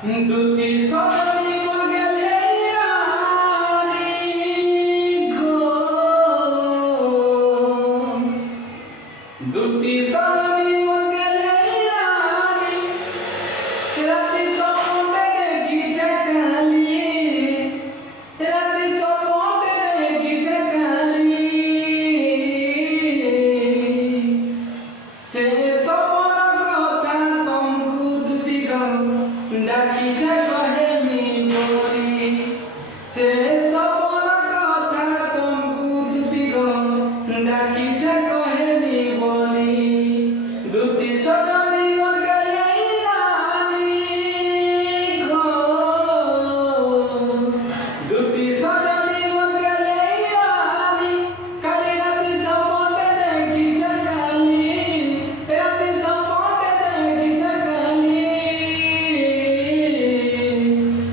দুটি সজনী গেলে দুটি সজনী গেলে রাতি স্বপ্নে দেখিছে কালি রাতি স্বপ্নে দেখিছে কালি সে স্বপ্ন কথা তমকু দুটি ডাকিছে কহেনি বলি সে স্বপ্ন কথা তমকু দুটি ডাকিছে কহেনি বলি দুটি সজনী দুটি সজনী কালি রাতি স্বপ্নে দেখিছে কালি রাতি স্বপ্নে দেখিছে কালি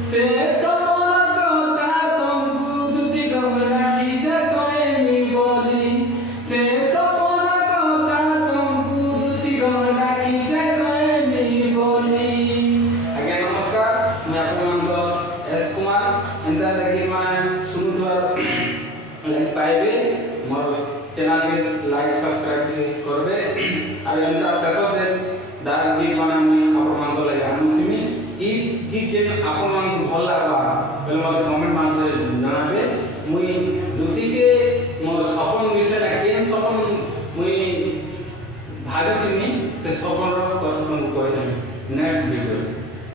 সে স্বপ্ন কথা তমকু দুটি ডাকিছে কহেনি বলি সে স্বপ্ন কথা তমকু দুটি ডাকিছে কহেনি বলি। আজ্ঞା ନମସ୍କାର ମୁଁ ଆପଣଙ୍କ ଏସ୍ କୁମାର ଏନ୍ତା ଲାଗି ମାନେ ଶୁଣୁଥିବାର ଲାଗି ପାଇବେ ମୋର ଚ୍ୟାନେଲକେ ଲାଇକ୍ ସବସ୍କ୍ରାଇବ୍ କରିବେ ଆଉ ଏନ୍ତା ଶେଷରେ ଦାର ଗୀତ ମାନେ ମୁଇଁ ଆପଣମାନଙ୍କ ଲାଗି ଆଣୁଥିମି ଇ ଗୀତ ଯେନ୍ ଆପଣମାନଙ୍କୁ ଭଲ ଲାଗ୍ବା ବେଲେ ମୋତେ କମେଣ୍ଟ ମାଧ୍ୟମରେ ଜଣାବେ ମୁଇଁ ଦୁତିକେ ମୋର ସପନ ବିଷୟରେ କେନ୍ ସପନ ମୁଇଁ ଭାବିଥିନି ସେ ସପନର